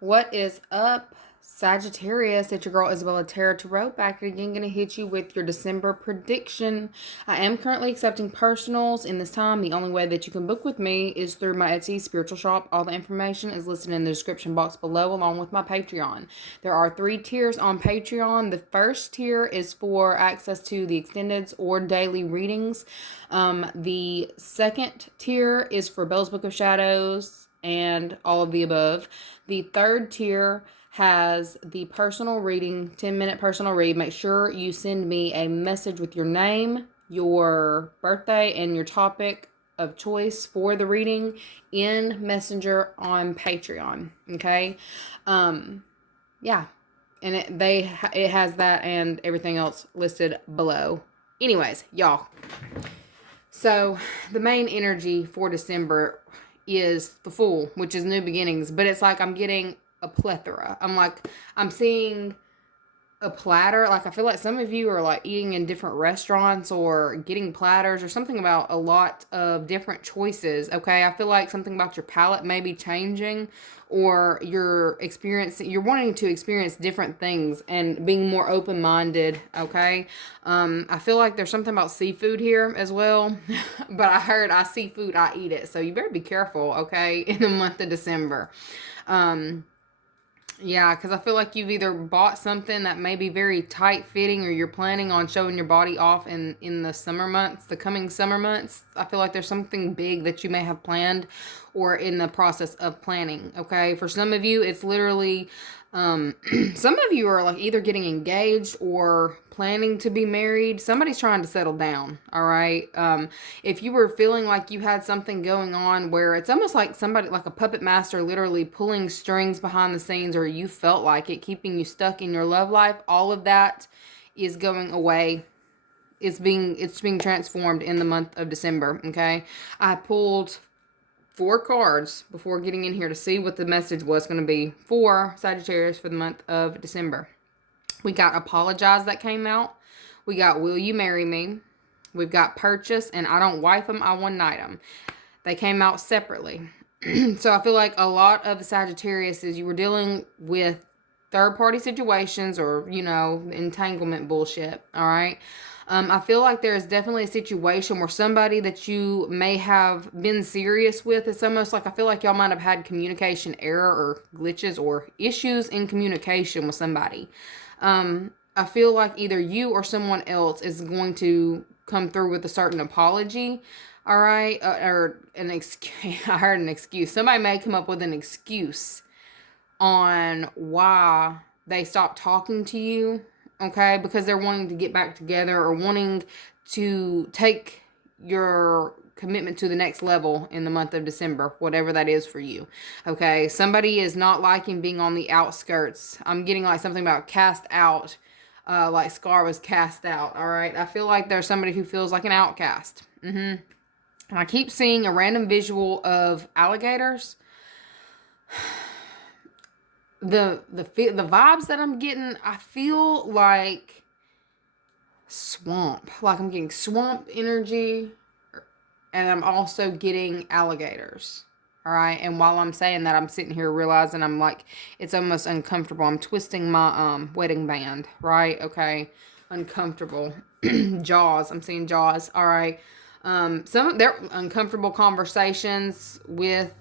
What is up, Sagittarius? It's your girl isabellaTtarot back again. Going to hit you with your December prediction. I am currently accepting personals in this time. The only way that you can book with me is through my Etsy spiritual shop. All the information is listed in the description box below, along with my Patreon. There are 3 tiers on Patreon. The first tier is for access to the extendeds or daily readings. The second tier is for Belle's Book of Shadows and all of the above. The third tier has the personal reading, 10-minute personal read. Make sure you send me a message with your name, your birthday, and your topic of choice for the reading in Messenger on Patreon. Okay? Yeah. And it has that and everything else listed below. Anyways, y'all. So, the main energy for December is the Fool, which is new beginnings, but it's like I'm getting a plethora. I'm seeing a platter. Like, I feel like some of you are like eating in different restaurants or getting platters or something about a lot of different choices. Okay. I feel like something about your palate may be changing, or you're wanting to experience different things and being more open-minded. Okay. I feel like there's something about seafood here as well, but I heard I see food, I eat it. So you better be careful. Okay. In the month of December. Yeah, because I feel like you've either bought something that may be very tight fitting, or you're planning on showing your body off in the summer months, the coming summer months. I feel like there's something big that you may have planned or in the process of planning. Okay. For some of you, it's literally, some of you are like either getting engaged or planning to be married. Somebody's trying to settle down. All right. If you were feeling like you had something going on where it's almost like somebody, like a puppet master, literally pulling strings behind the scenes, or you felt like it, keeping you stuck in your love life, all of that is going away. It's being transformed in the month of December. Okay. I pulled 4 cards before getting in here to see what the message was going to be for Sagittarius for the month of December. We got Apologize that came out. We got Will You Marry Me? We've got Purchase and I Don't Wife Them, I One Night Them. They came out separately. So I feel like a lot of the Sagittarius is you were dealing with third-party situations or, entanglement bullshit, all right? I feel like there is definitely a situation where somebody that you may have been serious with, it's almost like I feel like y'all might have had communication error or glitches or issues in communication with somebody. I feel like either you or someone else is going to come through with a certain apology, all right? Or an excuse. I heard an excuse. Somebody may come up with an excuse on why they stopped talking to you, okay? Because they're wanting to get back together or wanting to take your commitment to the next level in the month of December, whatever that is for you, okay? Somebody is not liking being on the outskirts. I'm getting like something about cast out, like Scar was cast out, all right? I feel like there's somebody who feels like an outcast. And I keep seeing a random visual of alligators. The vibes that I'm getting, I feel like swamp. Like I'm getting swamp energy, and I'm also getting alligators. All right. And while I'm saying that, I'm sitting here realizing I'm like, it's almost uncomfortable. I'm twisting my wedding band. Right. Okay. Uncomfortable. Jaws. I'm seeing jaws. All right. They're uncomfortable conversations with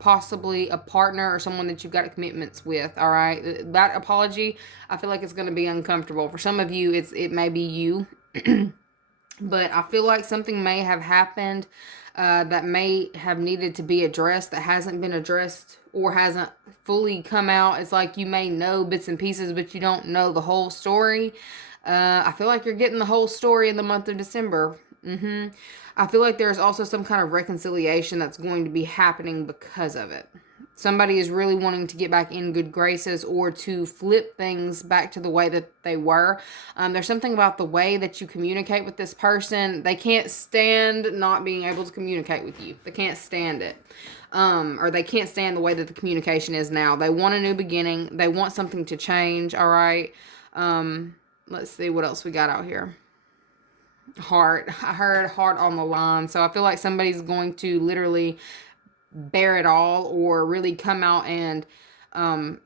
possibly a partner or someone that you've got commitments with. All right. That apology, I feel like it's going to be uncomfortable. For some of you, it may be you. But I feel like something may have happened that may have needed to be addressed that hasn't been addressed or hasn't fully come out. It's like you may know bits and pieces, but you don't know the whole story. I feel like you're getting the whole story in the month of December. I feel like there's also some kind of reconciliation that's going to be happening because of it. Somebody is really wanting to get back in good graces or to flip things back to the way that they were. There's something about the way that you communicate with this person. They can't stand not being able to communicate with you. They can't stand it. Or they can't stand the way that the communication is now. They want a new beginning. They want something to change. All right. Let's see what else we got out here. Heart. I heard heart on the line. So I feel like somebody's going to literally bear it all or really come out and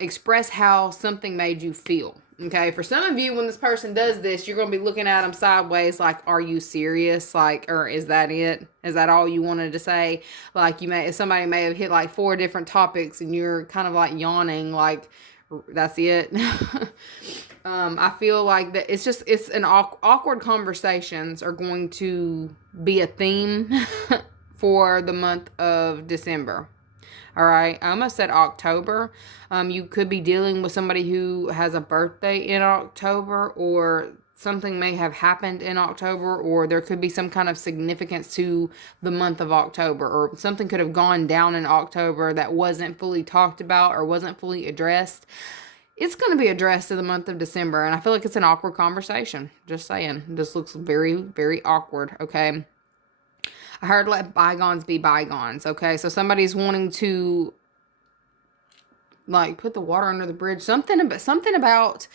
express how something made you feel. Okay, for some of you, when this person does this, you're going to be looking at them sideways like, are you serious? Like, or is that it? Is that all you wanted to say? Like, somebody may have hit like 4 different topics and you're kind of like yawning, like, that's it. I feel like that it's an awkward conversations are going to be a theme for the month of December. All right, I almost said October. You could be dealing with somebody who has a birthday in October, or something may have happened in October, or there could be some kind of significance to the month of October, or something could have gone down in October that wasn't fully talked about or wasn't fully addressed. It's going to be addressed in the month of December, and I feel like it's an awkward conversation. Just saying. This looks very, very awkward, okay? I heard let bygones be bygones, okay? So somebody's wanting to, like, put the water under the bridge. Something about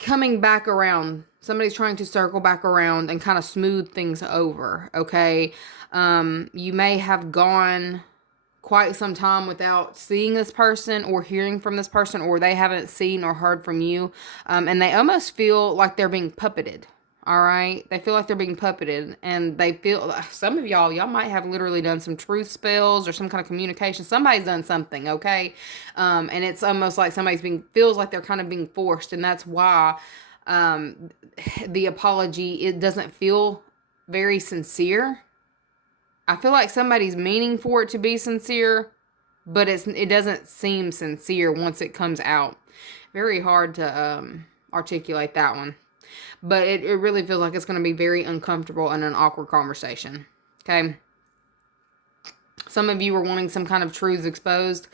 coming back around. Somebody's trying to circle back around and kind of smooth things over, okay? You may have gone quite some time without seeing this person or hearing from this person, or they haven't seen or heard from you, and they almost feel like they're being puppeted. All right, they feel like they're being puppeted, and they feel, some of y'all might have literally done some truth spells or some kind of communication. Somebody's done something, okay, and it's almost like feels like they're kind of being forced, and that's why the apology, it doesn't feel very sincere. I feel like somebody's meaning for it to be sincere, but it doesn't seem sincere once it comes out. Very hard to articulate that one. But it really feels like it's going to be very uncomfortable and an awkward conversation. Okay? Some of you are wanting some kind of truths exposed.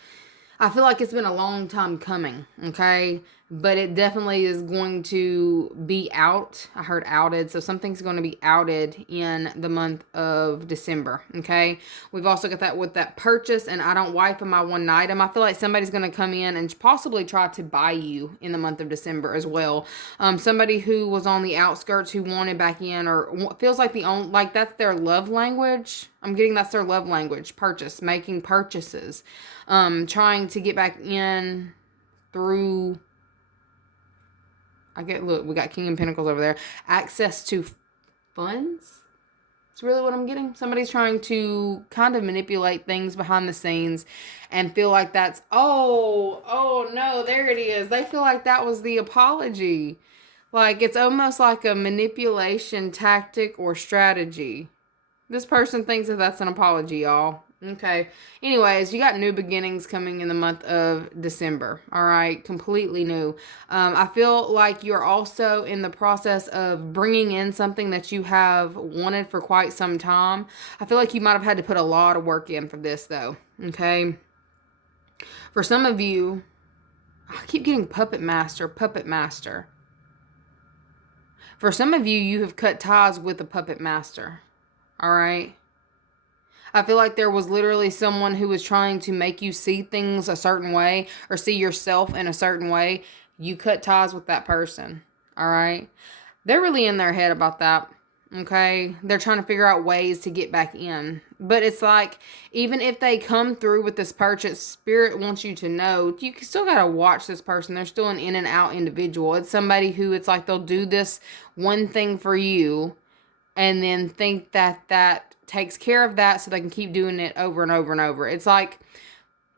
I feel like it's been a long time coming, okay? But it definitely is going to be out. I heard outed. So something's going to be outed in the month of December, okay? We've also got that with that purchase, and I don't wife in my one item. I feel like somebody's going to come in and possibly try to buy you in the month of December as well. Somebody who was on the outskirts who wanted back in, or feels like that's their love language. I'm getting that's their love language. Purchase, making purchases. Trying to get back in through, look, we got King of Pentacles over there. Access to funds. It's really what I'm getting. Somebody's trying to kind of manipulate things behind the scenes and feel like that's, oh no, there it is. They feel like that was the apology. Like, it's almost like a manipulation tactic or strategy. This person thinks that that's an apology, y'all. Okay. Anyways, you got new beginnings coming in the month of December. All right. Completely new. I feel like you're also in the process of bringing in something that you have wanted for quite some time. I feel like you might have had to put a lot of work in for this, though. Okay. For some of you, I keep getting puppet master. For some of you, you have cut ties with a puppet master. All right. I feel like there was literally someone who was trying to make you see things a certain way or see yourself in a certain way. You cut ties with that person. All right. They're really in their head about that. Okay. They're trying to figure out ways to get back in. But it's like, even if they come through with this purchase, Spirit wants you to know, you still got to watch this person. They're still an in and out individual. It's somebody who, it's like they'll do this one thing for you and then think that takes care of that so they can keep doing it over and over and over. It's like,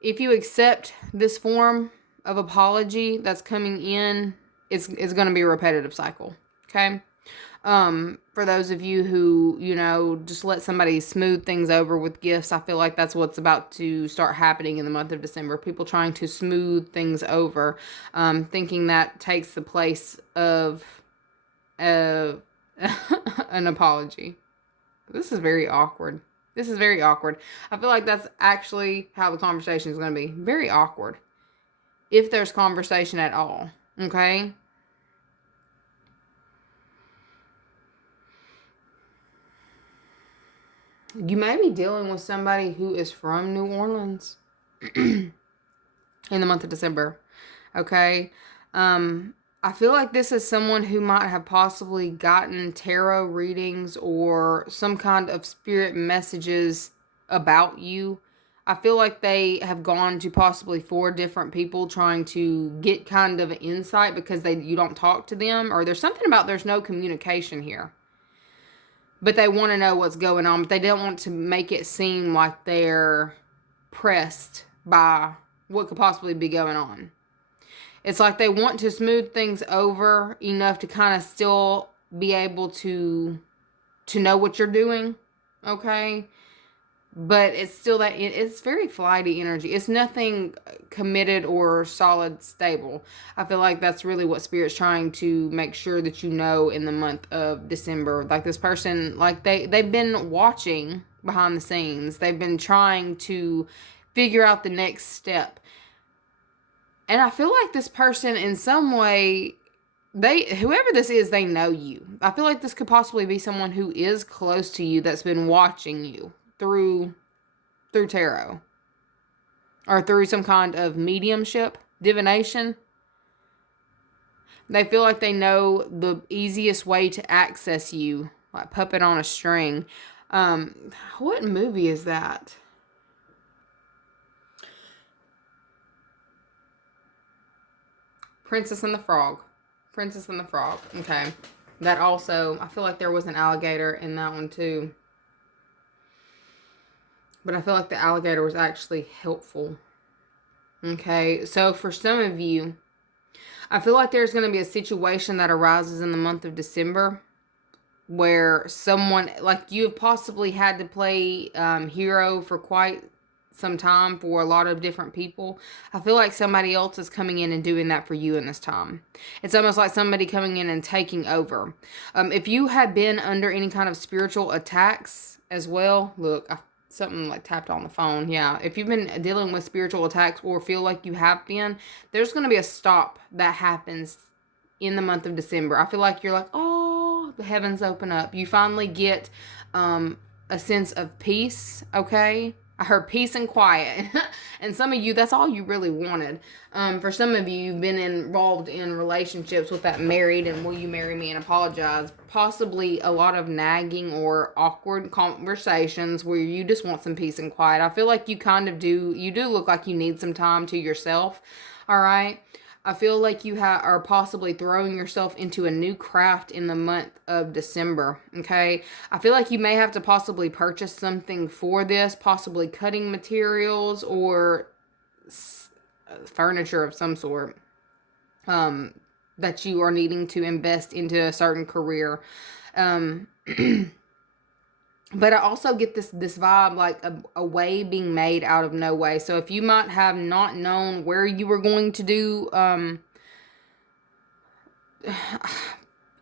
if you accept this form of apology that's coming in, it's going to be a repetitive cycle. Okay? For those of you who, just let somebody smooth things over with gifts, I feel like that's what's about to start happening in the month of December. People trying to smooth things over, thinking that takes the place of an apology. This is very awkward. I feel like that's actually how the conversation is going to be. Very awkward. If there's conversation at all. Okay? You may be dealing with somebody who is from New Orleans in the month of December. Okay? I feel like this is someone who might have possibly gotten tarot readings or some kind of spirit messages about you. I feel like they have gone to possibly 4 different people trying to get kind of an insight because you don't talk to them, or there's something about there's no communication here. But they want to know what's going on, but they don't want to make it seem like they're pressed by what could possibly be going on. It's like they want to smooth things over enough to kind of still be able to know what you're doing, okay? But it's still that it's very flighty energy. It's nothing committed or solid, stable. I feel like that's really what Spirit's trying to make sure that you know in the month of December. Like this person, like they've been watching behind the scenes. They've been trying to figure out the next step. And I feel like this person in some way, whoever this is, they know you. I feel like this could possibly be someone who is close to you that's been watching you through tarot. Or through some kind of mediumship, divination. They feel like they know the easiest way to access you. Like puppet on a string. What movie is that? Princess and the Frog. Princess and the Frog. Okay. That also, I feel like there was an alligator in that one too. But I feel like the alligator was actually helpful. Okay. So for some of you, I feel like there's going to be a situation that arises in the month of December where someone, like you have possibly had to play hero for quite some time for a lot of different people. I feel like somebody else is coming in and doing that for you in this time. It's almost like somebody coming in and taking over. If you have been under any kind of spiritual attacks as well, look, something like tapped on the phone. Yeah, if you've been dealing with spiritual attacks or feel like you have been, there's going to be a stop that happens in the month of December. I feel like you're like, oh, the heavens open up. You finally get a sense of peace, okay? I heard peace and quiet. And some of you, that's all you really wanted. For some of you, you've been involved in relationships with that married and will you marry me and apologize. Possibly a lot of nagging or awkward conversations where you just want some peace and quiet. I feel like you kind of do. You do look like you need some time to yourself. All right. I feel like you are possibly throwing yourself into a new craft in the month of December, okay? I feel like you may have to possibly purchase something for this, possibly cutting materials or furniture of some sort that you are needing to invest into a certain career. But I also get this vibe like a way being made out of no way. So if you might have not known where you were going to do,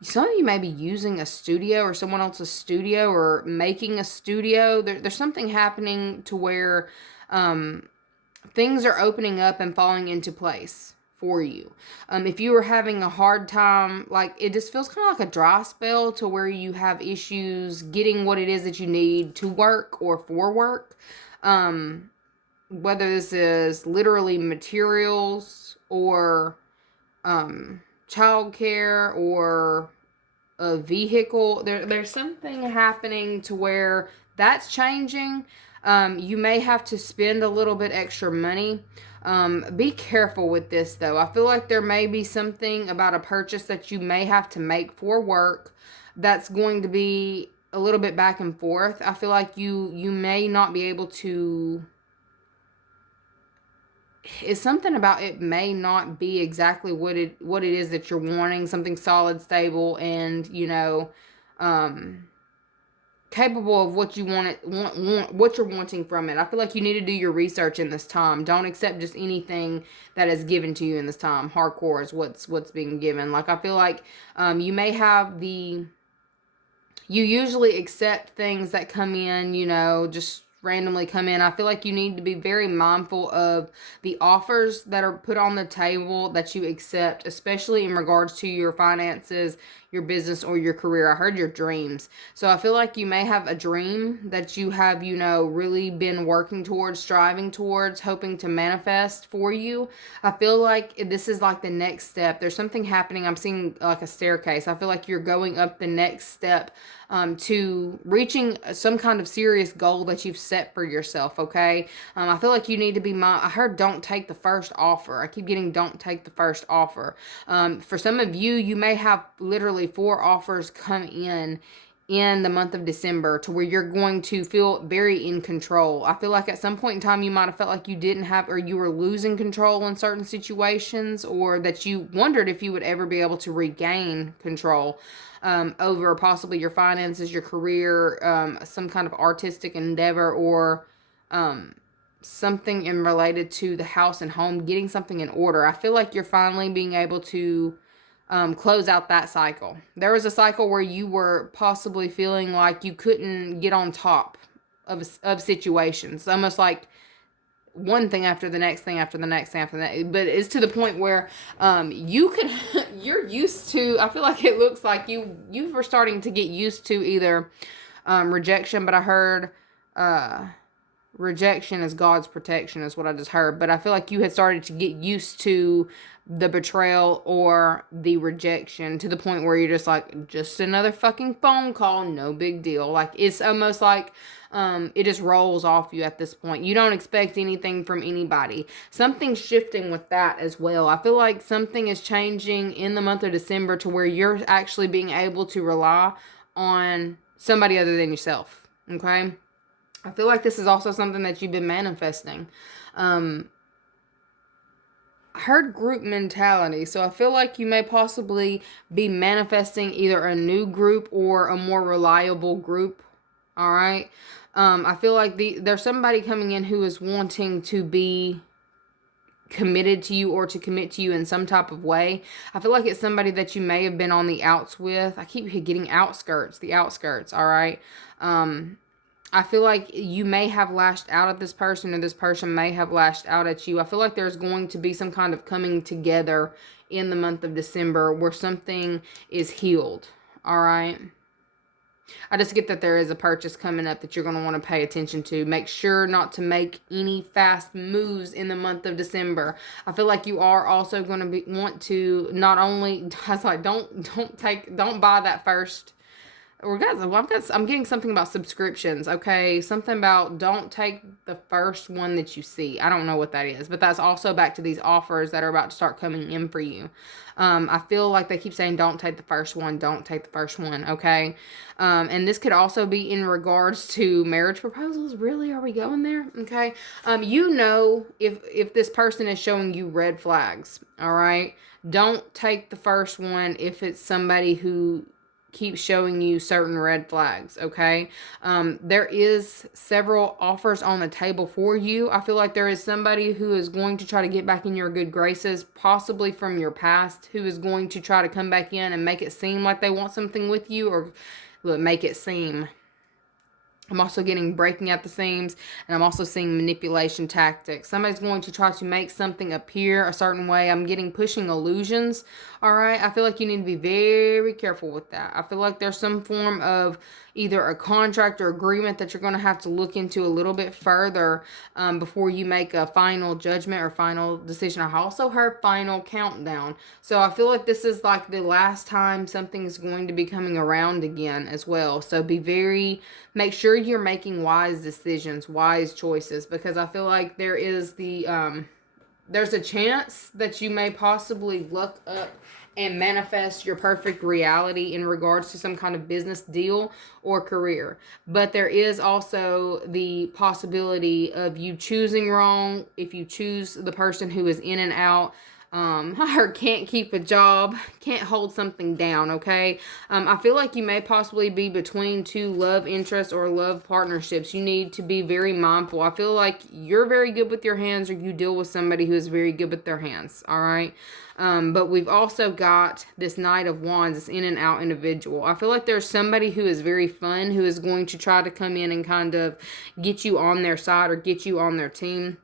some of you may be using a studio or someone else's studio or making a studio. There's something happening to where things are opening up and falling into place for you. If you were having a hard time, like it just feels kind of like a dry spell to where you have issues getting what it is that you need to work or for work. Whether this is literally materials or childcare or a vehicle. There's something happening to where that's changing. You may have to spend a little bit extra money. Be careful with this though. I feel like there may be something about a purchase that you may have to make for work that's going to be a little bit back and forth. I feel like you may not be able to. It's something about it may not be exactly what it is that you're wanting, something solid, stable, and capable of what you want what you're wanting from it. I feel like you need to do your research in this time. Don't accept just anything that is given to you in this time. Hardcore is what's being given. Like I feel like you may have you usually accept things that come in, just randomly come in. I feel like you need to be very mindful of the offers that are put on the table that you accept, especially in regards to your finances, your business, or your career. I heard your dreams. So I feel like you may have a dream that you have, really been working towards, striving towards, hoping to manifest for you. I feel like this is like the next step. There's something happening. I'm seeing like a staircase. I feel like you're going up the next step to reaching some kind of serious goal that you've set for yourself, okay? I feel like you need to be I heard don't take the first offer. I keep getting don't take the first offer. For some of you, you may have literally 4 offers come in the month of December to where you're going to feel very in control. I feel like at some point in time you might have felt like you didn't have, or you were losing control in certain situations, or that you wondered if you would ever be able to regain control over possibly your finances, your career, some kind of artistic endeavor, or something in related to the house and home, getting something in order. I feel like you're finally being able to close out that cycle. There was a cycle where you were possibly feeling like you couldn't get on top of situations, almost like one thing after the next thing after the next thing after that. But it's to the point where you're used to. I feel like it looks like you were starting to get used to either rejection, but I heard rejection is God's protection is what I just heard. But I feel like you had started to get used to the betrayal or the rejection to the point where you're just like, just another fucking phone call, no big deal. Like, it's almost like it just rolls off you at this point. You don't expect anything from anybody. Something's shifting with that as well. I feel like something is changing in the month of December to where you're actually being able to rely on somebody other than yourself. Okay? I feel like this is also something that you've been manifesting. I heard group mentality, so I feel like you may possibly be manifesting either a new group or a more reliable group. All right. I feel like there's somebody coming in who is wanting to be committed to you or to commit to you in some type of way. I feel like it's somebody that you may have been on the outs with. I keep getting the outskirts. All right. I feel like you may have lashed out at this person, or this person may have lashed out at you. I feel like there's going to be some kind of coming together in the month of December where something is healed. All right. I just get that there is a purchase coming up that you're going to want to pay attention to. Make sure not to make any fast moves in the month of December. I feel like you are also going to want to not only, I was like, don't buy that first. Or guys, I'm getting something about subscriptions, okay? Something about don't take the first one that you see. I don't know what that is, but that's also back to these offers that are about to start coming in for you. I feel like they keep saying don't take the first one, okay? And this could also be in regards to marriage proposals. Really? Are we going there? Okay. You know if this person is showing you red flags, all right? Don't take the first one if it's somebody who keep showing you certain red flags, okay? There is several offers on the table for you. I feel like there is somebody who is going to try to get back in your good graces, possibly from your past, who is going to try to come back in and make it seem like they want something with you, or make it seem. I'm also getting breaking at the seams, and I'm also seeing manipulation tactics. Somebody's going to try to make something appear a certain way. I'm getting pushing illusions, all right? I feel like you need to be very careful with that. I feel like there's some form of either a contract or agreement that you're going to have to look into a little bit further before you make a final judgment or final decision. I also heard final countdown. So I feel like this is like the last time something is going to be coming around again as well. So make sure you're making wise decisions, wise choices, because I feel like there is there's a chance that you may possibly look up and manifest your perfect reality in regards to some kind of business deal or career. But there is also the possibility of you choosing wrong if you choose the person who is in and out. I heard can't keep a job, can't hold something down, okay? I feel like you may possibly be between two love interests or love partnerships. You need to be very mindful. I feel like you're very good with your hands, or you deal with somebody who is very good with their hands, all right? But we've also got this Knight of Wands, this in and out individual. I feel like there's somebody who is very fun, who is going to try to come in and kind of get you on their side or get you on their team.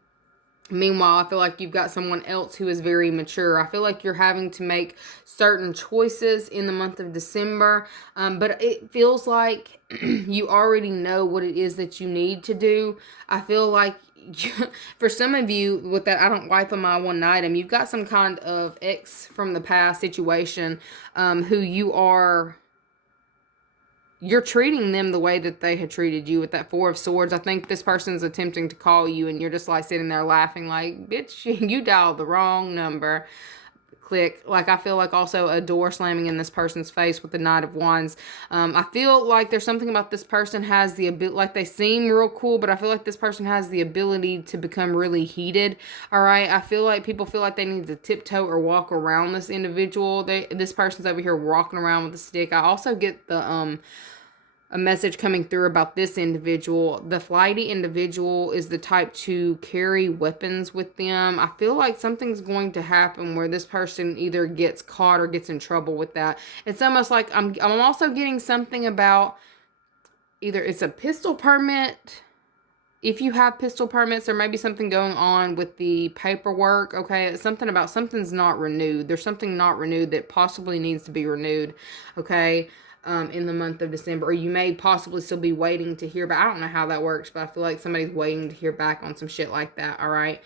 Meanwhile, I feel like you've got someone else who is very mature. I feel like you're having to make certain choices in the month of December, but it feels like you already know what it is that you need to do. I feel like for some of you, with that I don't wipe on my one item, you've got some kind of ex from the past situation who you are you're treating them the way that they had treated you with that Four of Swords. I think this person's attempting to call you and you're just like sitting there laughing like, bitch, you dialed the wrong number. Click. Like, I feel like also a door slamming in this person's face with the Knight of Wands. I feel like there's something about this person has the ability, like they seem real cool, but I feel like this person has the ability to become really heated. All right. I feel like people feel like they need to tiptoe or walk around this individual. This person's over here walking around with a stick. I also get a message coming through about this individual. The flighty individual is the type to carry weapons with them. I feel like something's going to happen where this person either gets caught or gets in trouble with that. It's almost like I'm also getting something about either it's a pistol permit. If you have pistol permits, there may be something going on with the paperwork. Okay, it's something about something's not renewed. There's something not renewed that possibly needs to be renewed. Okay. In the month of December, or you may possibly still be waiting to hear back. I don't know how that works, but I feel like somebody's waiting to hear back on some shit like that. All right.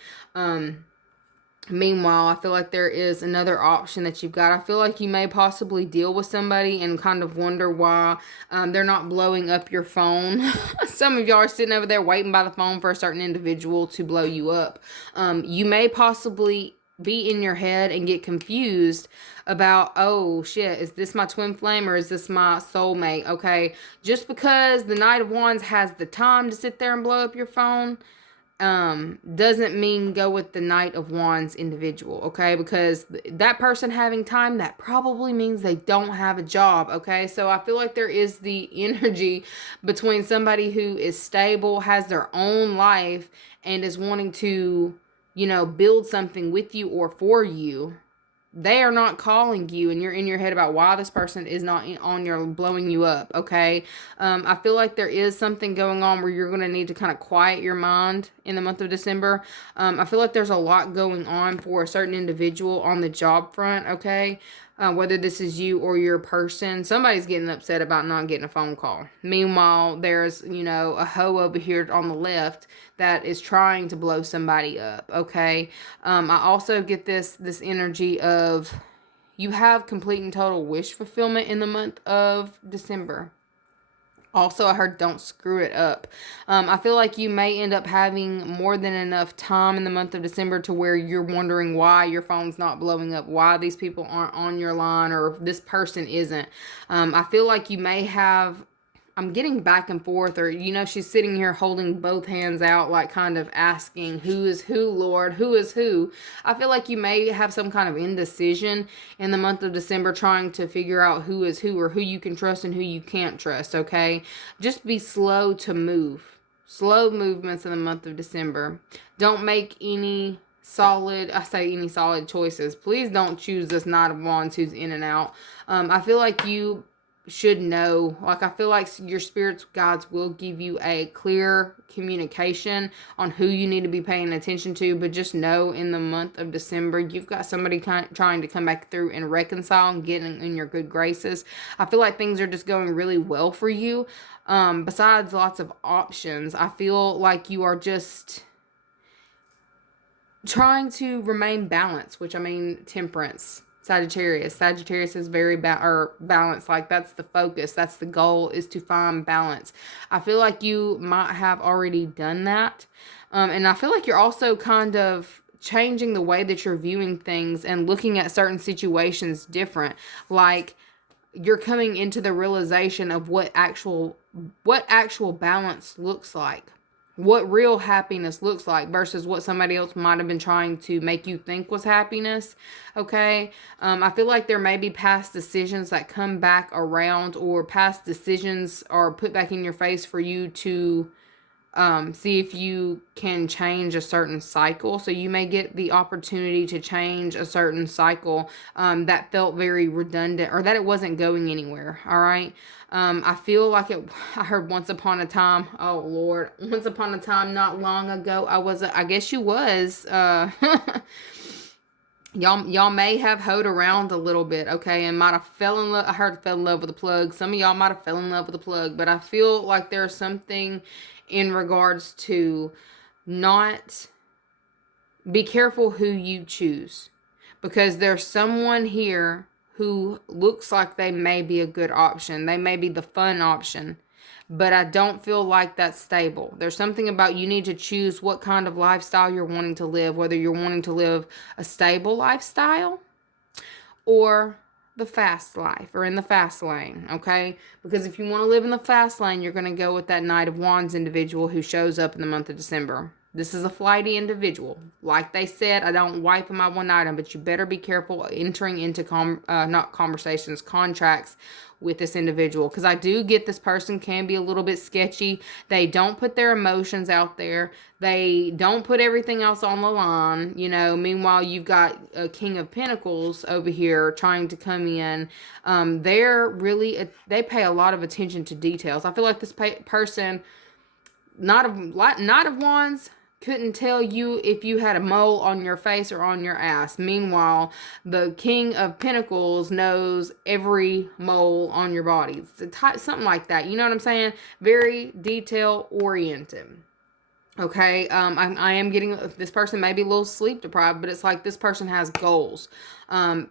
Meanwhile, I feel like there is another option that you've got. I feel like you may possibly deal with somebody and kind of wonder why they're not blowing up your phone. Some of y'all are sitting over there waiting by the phone for a certain individual to blow you up. You may possibly be in your head and get confused about, oh shit, is this my twin flame or is this my soulmate? Okay, just because the Knight of Wands has the time to sit there and blow up your phone doesn't mean go with the Knight of Wands individual. Okay, because that person having time, that probably means they don't have a job. Okay, so I feel like there is the energy between somebody who is stable, has their own life, and is wanting to, you know, build something with you or for you. They are not calling you and you're in your head about why this person is not on your blowing you up. Okay. I feel like there is something going on where you're going to need to kind of quiet your mind in the month of December. I feel like there's a lot going on for a certain individual on the job front. Okay. Whether this is you or your person, somebody's getting upset about not getting a phone call. Meanwhile, there's, you know, a hoe over here on the left that is trying to blow somebody up. Okay. I also get this energy of you have complete and total wish fulfillment in the month of December. Also, I heard don't screw it up. I feel like you may end up having more than enough time in the month of December to where you're wondering why your phone's not blowing up, why these people aren't on your line, or if this person isn't. I feel like you may have, I'm getting back and forth, or, you know, she's sitting here holding both hands out, like kind of asking, who is who, Lord? Who is who? I feel like you may have some kind of indecision in the month of December trying to figure out who is who, or who you can trust and who you can't trust, okay? Just be slow to move. Slow movements in the month of December. Don't make any solid choices. Please don't choose this Knight of Wands who's in and out. I feel like you should know, like, I feel like your spirits guides will give you a clear communication on who you need to be paying attention to, but just know in the month of December you've got somebody trying to come back through and reconcile and get in your good graces. I feel like things are just going really well for you. Besides lots of options, I feel like you are just trying to remain balanced, which, I mean, temperance. Sagittarius is very balanced. Like, that's the focus. That's the goal, is to find balance. I feel like you might have already done that. And I feel like you're also kind of changing the way that you're viewing things and looking at certain situations different. Like, you're coming into the realization of what actual balance looks like. What real happiness looks like versus what somebody else might have been trying to make you think was happiness. Okay. I feel like there may be past decisions that come back around, or past decisions are put back in your face for you to see if you can change a certain cycle. So you may get the opportunity to change a certain cycle that felt very redundant, or that it wasn't going anywhere. All right. I feel like I heard once upon a time, oh Lord, once upon a time, not long ago, I guess you was, y'all may have hoed around a little bit, okay, and might have fell in love. I heard fell in love with a plug. Some of y'all might have fell in love with a plug, but I feel like there's something in regards to not be careful who you choose, because there's someone here who looks like they may be a good option. They may be the fun option, but I don't feel like that's stable. There's something about you need to choose what kind of lifestyle you're wanting to live, whether you're wanting to live a stable lifestyle or the fast life or in the fast lane, okay? Because if you want to live in the fast lane, you're going to go with that Knight of Wands individual who shows up in the month of December. This is a flighty individual. Like they said, I don't wipe them out one item, but you better be careful entering into contracts with this individual, because I do get this person can be a little bit sketchy. They don't put their emotions out there. They don't put everything else on the line, you know. Meanwhile, you've got a King of Pentacles over here trying to come in. They pay a lot of attention to details. I feel like this person, Knight of Wands, couldn't tell you if you had a mole on your face or on your ass. Meanwhile, the King of Pentacles knows every mole on your body. It's something like that. You know what I'm saying? Very detail oriented. Okay, I am getting, this person may be a little sleep deprived, but it's like this person has goals,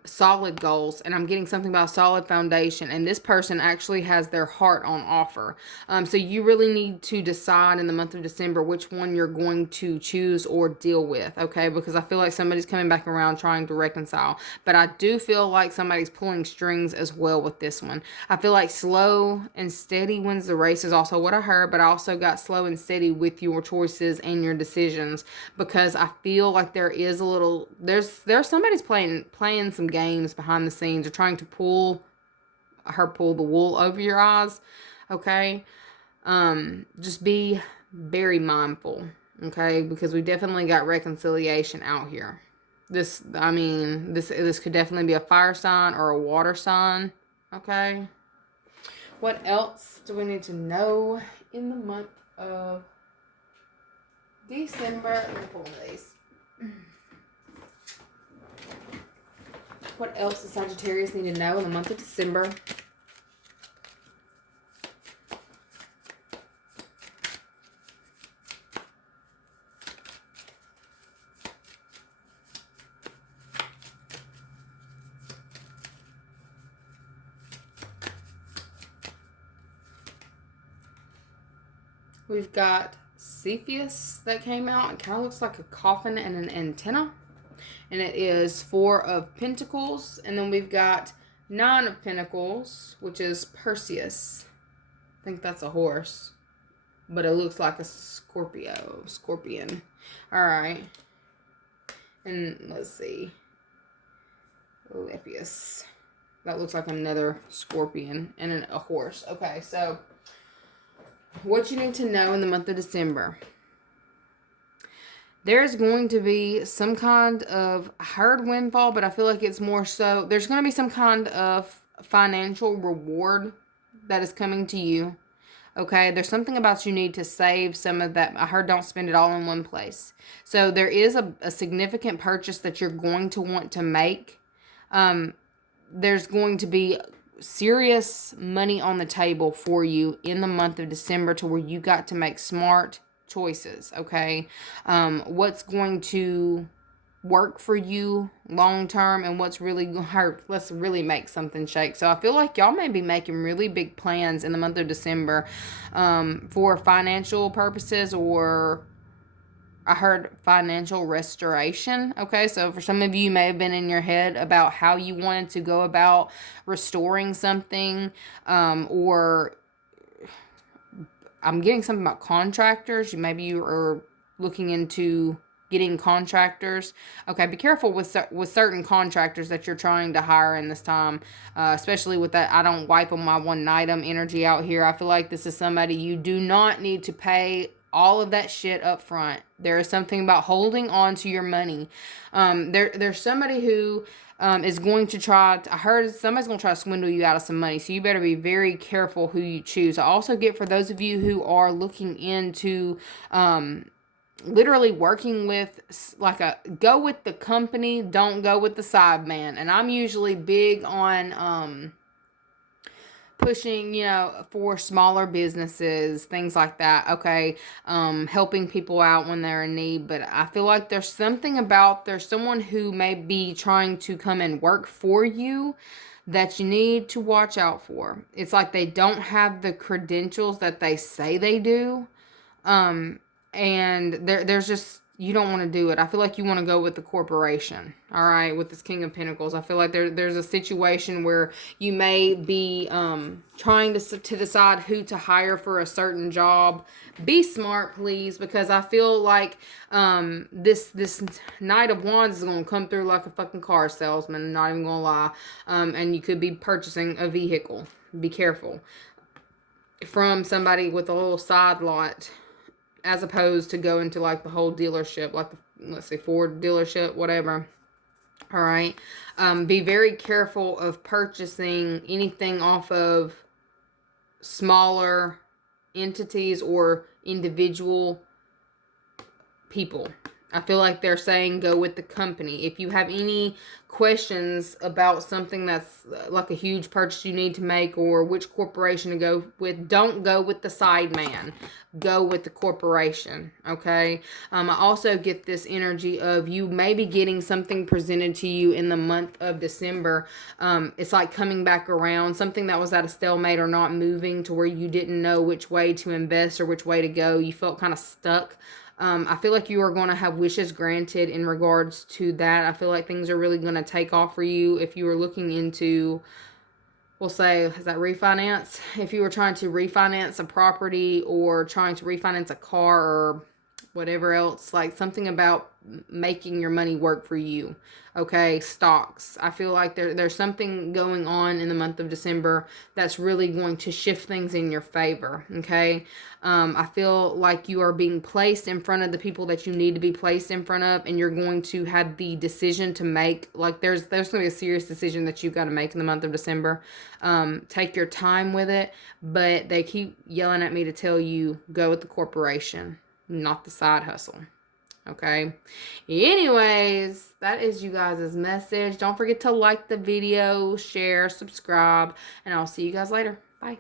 solid goals, and I'm getting something about a solid foundation, and this person actually has their heart on offer. So you really need to decide in the month of December which one you're going to choose or deal with, okay, because I feel like somebody's coming back around trying to reconcile, but I do feel like somebody's pulling strings as well with this one. I feel like slow and steady wins the race is also what I heard, but I also got slow and steady with your choices and your decisions, because I feel like there is a little, there's somebody's playing some games behind the scenes, or trying to pull the wool over your eyes, okay? Just be very mindful, okay? Because we definitely got reconciliation out here. This could definitely be a fire sign or a water sign, okay? What else do we need to know in the month of December? Let me pull these. What else does Sagittarius need to know in the month of December? We've got Cepheus that came out. It kind of looks like a coffin and an antenna. And it is 4 of Pentacles. And then we've got 9 of Pentacles, which is Perseus. I think that's a horse. But it looks like a scorpion. Alright. And let's see. Lepheus. That looks like another scorpion and a horse. Okay, so what you need to know in the month of December. There's going to be some kind of hard windfall, but I feel like it's more so, there's going to be some kind of financial reward that is coming to you. Okay, there's something about you need to save some of that. I heard don't spend it all in one place. So there is a significant purchase that you're going to want to make. There's going to be serious money on the table for you in the month of December, to where you got to make smart choices, okay? What's going to work for you long term, and what's really going to hurt. Let's really make something shake. So I feel like y'all may be making really big plans in the month of December for financial purposes, or I heard financial restoration. Okay, so for some of you, you may have been in your head about how you wanted to go about restoring something, or I'm getting something about contractors. Maybe you are looking into getting contractors. Okay, be careful with certain contractors that you're trying to hire in this time, especially with that I don't wipe on my one item energy out here. I feel like this is somebody you do not need to pay all of that shit up front. There is something about holding on to your money. There's somebody who is going to try, I heard somebody's going to try to swindle you out of some money. So you better be very careful who you choose. I also get, for those of you who are looking into literally working with, go with the company, don't go with the side man. And I'm usually big on pushing, for smaller businesses, things like that, okay, helping people out when they're in need. But I feel like there's someone who may be trying to come and work for you that you need to watch out for. It's like they don't have the credentials that they say they do. And there's just, you don't want to do it. I feel like you want to go with the corporation. All right, with this King of Pentacles, I feel like there's a situation where you may be trying to decide who to hire for a certain job. Be smart, please, because I feel like this Knight of Wands is going to come through like a fucking car salesman. Not even gonna lie. And you could be purchasing a vehicle. Be careful. From somebody with a little side lot, as opposed to go into like the whole dealership, like the, let's say, Ford dealership, whatever. All right. Be very careful of purchasing anything off of smaller entities or individual people. I feel like they're saying go with the company. If you have any questions about something that's like a huge purchase you need to make, or which corporation to go with, don't go with the side man. Go with the corporation, okay? I also get this energy of you maybe getting something presented to you in the month of December. It's like coming back around, something that was at a stalemate or not moving to where you didn't know which way to invest or which way to go. You felt kind of stuck. I feel like you are going to have wishes granted in regards to that. I feel like things are really going to take off for you if you are looking into, we'll say, is that refinance? If you were trying to refinance a property or trying to refinance a car or whatever else, like something about making your money work for you. Okay, stocks. I feel like there's something going on in the month of December that's really going to shift things in your favor. Okay, I feel like you are being placed in front of the people that you need to be placed in front of, and you're going to have the decision to make. Like there's going to be a serious decision that you've got to make in the month of December. Take your time with it, but they keep yelling at me to tell you go with the corporation, not the side hustle. Okay. Anyways, that is you guys' message. Don't forget to like the video, share, subscribe, and I'll see you guys later. Bye.